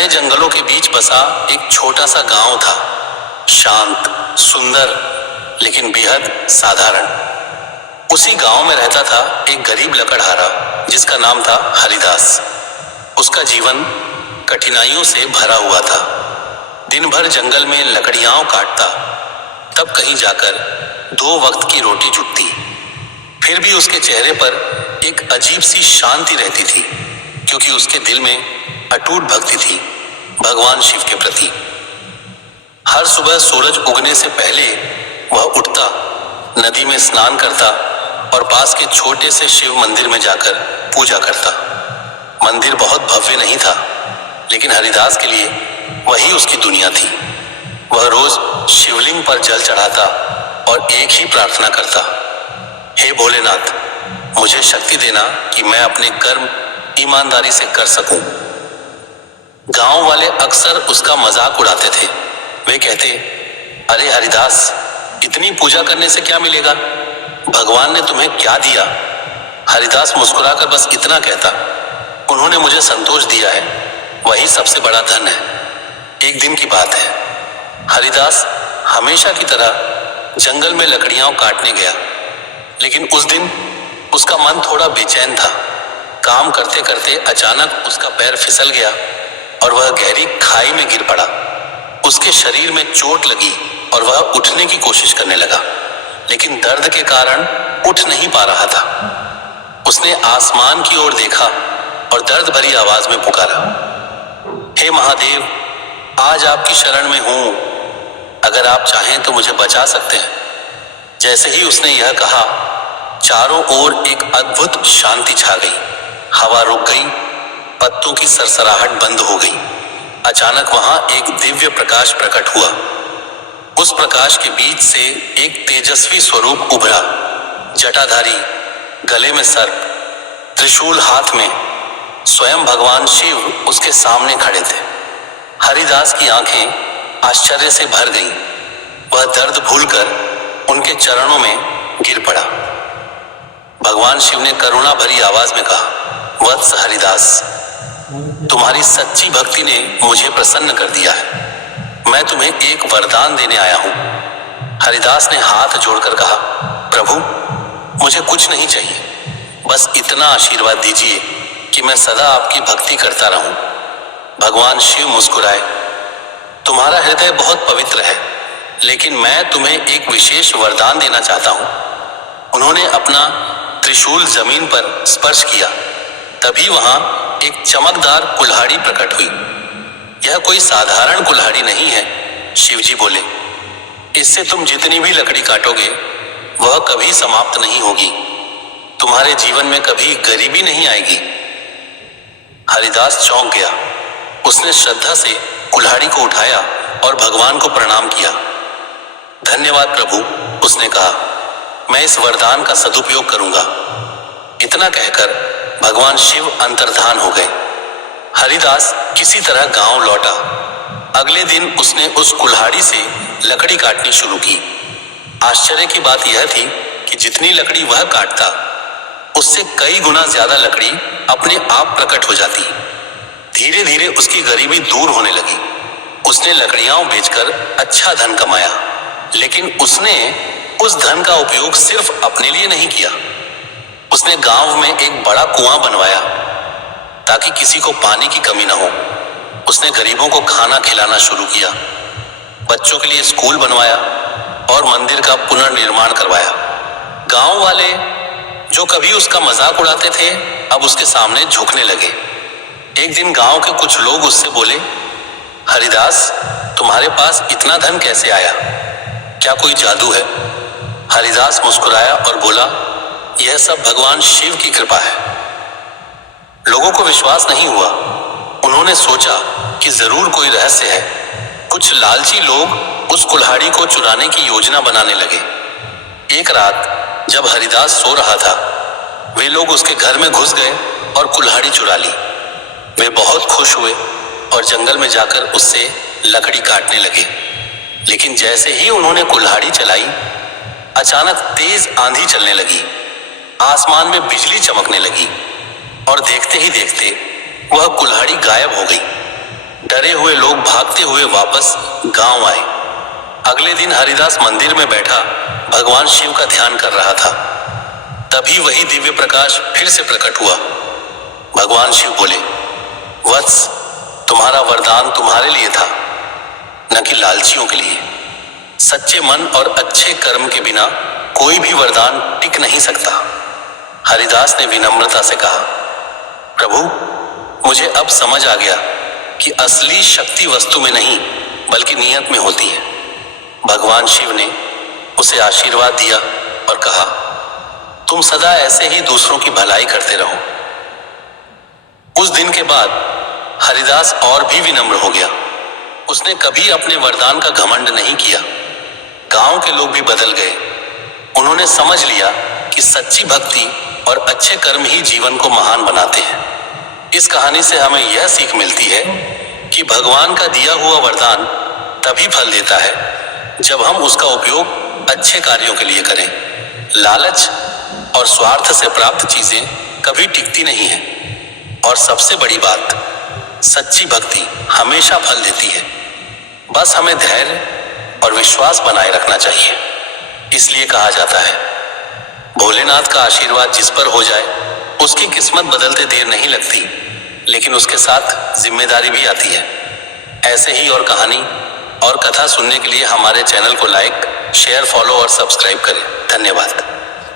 घने जंगलों के बीच बसा एक छोटा सा गांव था। शांत, सुंदर, लेकिन बेहद साधारण। उसी गांव में रहता था एक गरीब लकड़हारा जिसका नाम था हरिदास। उसका जीवन कठिनाइयों से भरा हुआ था। दिन भर जंगल में लकड़ियां काटता, तब कहीं जाकर 2 वक्त की रोटी जुटती। फिर भी उसके चेहरे पर एक अजीब सी शांति रहती थी, क्योंकि उसके दिल में अटूट भक्ति थी भगवान शिव के प्रति। हर सुबह सूरज उगने से पहले वह उठता, नदी में स्नान करता और पास के छोटे से शिव मंदिर में जाकर पूजा करता। मंदिर बहुत भव्य नहीं था, लेकिन हरिदास के लिए वही उसकी दुनिया थी। वह रोज शिवलिंग पर जल चढ़ाता और एक ही प्रार्थना करता, हे भोलेनाथ, मुझे शक्ति देना कि मैं अपने कर्म ईमानदारी से कर सकूं। गांव वाले अक्सर उसका मजाक उड़ाते थे। वे कहते, अरे हरिदास, इतनी पूजा करने से क्या मिलेगा? भगवान ने तुम्हें क्या दिया? हरिदास मुस्कुराकर बस इतना कहता, उन्होंने मुझे संतोष दिया है, वही सबसे बड़ा धन है। एक दिन की बात है, हरिदास हमेशा की तरह जंगल में लकड़ियां काटने गया, लेकिन उस दिन उसका मन थोड़ा बेचैन था। काम करते करते अचानक उसका पैर फिसल गया और वह गहरी खाई में गिर पड़ा। उसके शरीर में चोट लगी और वह उठने की कोशिश करने लगा, लेकिन दर्द के कारण उठ नहीं पा रहा था। उसने आसमान की ओर देखा और दर्द भरी आवाज में पुकारा, हे महादेव, आज आपकी शरण में हूं, अगर आप चाहें तो मुझे बचा सकते हैं। जैसे ही उसने यह कहा, चारों ओर एक अद्भुत शांति छा गई। हवा रुक गई, पत्तों की सरसराहट बंद हो गई। अचानक वहां एक दिव्य प्रकाश प्रकट हुआ। उस प्रकाश के बीच से एक तेजस्वी स्वरूप उभरा। जटाधारी, गले में सर्प, त्रिशूल हाथ में, स्वयं भगवान शिव उसके सामने खड़े थे। हरिदास की आंखें आश्चर्य से भर गईं। वह दर्द भूलकर उनके चरणों में गिर पड़ा। भगवान शिव ने करुणा भरी आवाज में कहा, वत्स हरिदास, तुम्हारी सच्ची भक्ति ने मुझे प्रसन्न कर दिया है। मैं तुम्हें एक वरदान देने आया हूं। हरिदास ने हाथ जोड़कर कहा, प्रभु, मुझे कुछ नहीं चाहिए, बस इतना आशीर्वाद दीजिए कि मैं सदा आपकी भक्ति करता रहूं। भगवान शिव मुस्कुराए, तुम्हारा हृदय बहुत पवित्र है, लेकिन मैं तुम्हें एक विशेष वरदान देना चाहता हूं। उन्होंने अपना त्रिशूल जमीन पर स्पर्श किया। तभी वहां एक चमकदार कुल्हाड़ी प्रकट हुई। यह कोई साधारण कुल्हाड़ी नहीं है, शिवजी बोले। इससे तुम जितनी भी लकड़ी काटोगे वह कभी समाप्त नहीं होगी। तुम्हारे जीवन में कभी गरीबी नहीं आएगी। हरिदास चौंक गया। उसने श्रद्धा से कुल्हाड़ी को उठाया और भगवान को प्रणाम किया। धन्यवाद प्रभु, उसने कहा, मैं इस वरदान का सदुपयोग करूंगा। इतना कहकर भगवान शिव अंतर्धान हो गए। हरिदास किसी तरह गांव लौटा। अगले दिन उसने उस कुल्हाड़ी से लकड़ी काटनी शुरू की। आश्चर्य की बात यह थी कि जितनी लकड़ी वह काटता, उससे कई गुना ज्यादा लकड़ी अपने आप प्रकट हो जाती। धीरे धीरे उसकी गरीबी दूर होने लगी। उसने लकड़ियां बेचकर अच्छा धन कमाया, लेकिन उसने उस धन का उपयोग सिर्फ अपने लिए नहीं किया। उसने गांव में एक बड़ा कुआं बनवाया ताकि किसी को पानी की कमी न हो। उसने गरीबों को खाना खिलाना शुरू किया, बच्चों के लिए स्कूल बनवाया और मंदिर का पुनर्निर्माण करवाया। गांव वाले जो कभी उसका मजाक उड़ाते थे, अब उसके सामने झुकने लगे। एक दिन गांव के कुछ लोग उससे बोले, हरिदास, तुम्हारे पास इतना धन कैसे आया? क्या कोई जादू है? हरिदास मुस्कुराया और बोला, यह सब भगवान शिव की कृपा है। लोगों को विश्वास नहीं हुआ। उन्होंने सोचा कि जरूर कोई रहस्य है। कुछ लालची लोग उस कुल्हाड़ी को चुराने की योजना बनाने लगे। एक रात जब हरिदास सो रहा था, वे लोग उसके घर में घुस गए और कुल्हाड़ी चुरा ली। वे बहुत खुश हुए और जंगल में जाकर उससे लकड़ी काटने लगे। लेकिन जैसे ही उन्होंने कुल्हाड़ी चलाई, अचानक तेज आंधी चलने लगी। आसमान में बिजली चमकने लगी और देखते ही देखते वह कुल्हाड़ी गायब हो गई। डरे हुए लोग भागते हुए वापस गांव आए। अगले दिन हरिदास मंदिर में बैठा भगवान शिव का ध्यान कर रहा था। तभी वही दिव्य प्रकाश फिर से प्रकट हुआ। भगवान शिव बोले, वत्स, तुम्हारा वरदान तुम्हारे लिए था, न कि लालचियों के लिए। सच्चे मन और अच्छे कर्म के बिना कोई भी वरदान टिक नहीं सकता। हरिदास ने विनम्रता से कहा, प्रभु, मुझे अब समझ आ गया कि असली शक्ति वस्तु में नहीं बल्कि नियत में होती है। भगवान शिव ने उसे आशीर्वाद दिया और कहा, तुम सदा ऐसे ही दूसरों की भलाई करते रहो। उस दिन के बाद हरिदास और भी विनम्र हो गया। उसने कभी अपने वरदान का घमंड नहीं किया। गांव के लोग भी बदल गए। उन्होंने समझ लिया कि सच्ची भक्ति और अच्छे कर्म ही जीवन को महान बनाते हैं। इस कहानी से हमें यह सीख मिलती है कि भगवान का दिया हुआ वरदान तभी फल देता है जब हम उसका उपयोग अच्छे कार्यों के लिए करें। लालच और स्वार्थ से प्राप्त चीजें कभी टिकती नहीं है। और सबसे बड़ी बात, सच्ची भक्ति हमेशा फल देती है। बस हमें धैर्य और विश्वास बनाए रखना चाहिए। इसलिए कहा जाता है, भोलेनाथ का आशीर्वाद जिस पर हो जाए उसकी किस्मत बदलते देर नहीं लगती, लेकिन उसके साथ जिम्मेदारी भी आती है। ऐसे ही और कहानी और कथा सुनने के लिए हमारे चैनल को लाइक, शेयर, फॉलो और सब्सक्राइब करें। धन्यवाद।